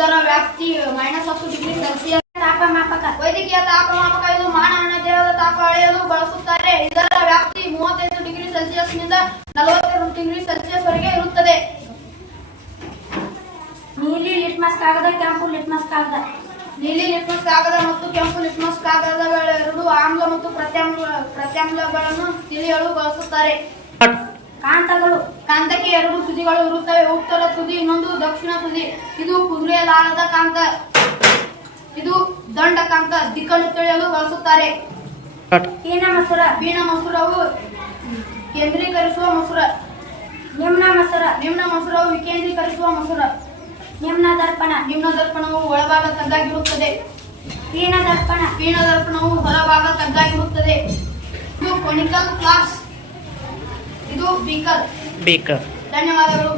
ಇದರ ವ್ಯಾಪ್ತಿ -10 degree Celsius. ತಾಪಮಾಪಕ ವೈದ್ಯಕೀಯ ತಾಪಮಾಪಕ ಇದು ಮಾನವನ ದೇಹದ ತಾಪ ಅಳೆಯಲು ಬಳಸುತ್ತಾರೆ. ಇದರ ವ್ಯಾಪ್ತಿ 35 ಡಿಗ್ರಿ ಸೆಲ್ಸಿಯಸ್ ನಿಂದ 42 ಡಿಗ್ರಿ ಸೆಲ್ಸಿಯಸ್ ವರೆಗೆ ಇರುತ್ತದೆ. ನೀಲಿ ಲಿಟ್ಮಸ್ ಕಾಗದ, ಕೆಂಪು ಲಿಟ್ಮಸ್ ಕಾಗದ. ನೀಲಿ ಲಿಟ್ಮಸ್ ಕಾಗದ ಮತ್ತು ಕೆಂಪು ಲಿಟ್ಮಸ್ ಕಾಗದಗಳೆರಡು ಆಮ್ಲ ಮತ್ತು ಪ್ರತ್ಯಾಮ್ಲಗಳನ್ನು ತಿಳಿಯಲು ಬಳಸುತ್ತಾರೆ. ಕಾಂತಗಳು ಕಾಂತಕ್ಕೆ 2 ತುದಿಗಳು ಇರುತ್ತವೆ. ಉತ್ತರ ತುದಿ, ಇನ್ನೊಂದು ದಕ್ಷಿಣ ತುದಿ. ಇದು ಕುದುರೆಲಾಳದ ಕಾಂತ, ಇದು ದಂಡ ಕಾಂತ. ದಿಕ್ಕನ್ನು ತಿಳಿಯಲು ಬಳಸುತ್ತಾರೆ. ಹೀನ ಮಸೂರ ಬೀಣ ಮಸೂರವು ಕೇಂದ್ರೀಕರಿಸುವ ಮಸೂರ. ನಿಮ್ನ ಮಸೂರ ನಿಮ್ನ ಮಸೂರವು ವಿಕೇಂದ್ರೀಕರಿಸುವ ಮಸೂರ. ನಿಮ್ನ ದರ್ಪಣ ನಿಮ್ನ ದರ್ಪಣವು ಒಳಭಾಗ ತಗ್ಗಾಗಿರುತ್ತದೆ. ಹೀನ ದರ್ಪಣ ಪೀಣ ದರ್ಪಣವು ಹೊರಭಾಗ ತಗ್ಗಾಗಿರುತ್ತದೆ. ಇದು ಕೊನಿಕಲ್ ಗ್ಲಾಸ್, ಇದು ಬೀಕರ್. ಬೇಕರ್. ಧನ್ಯವಾದಗಳು.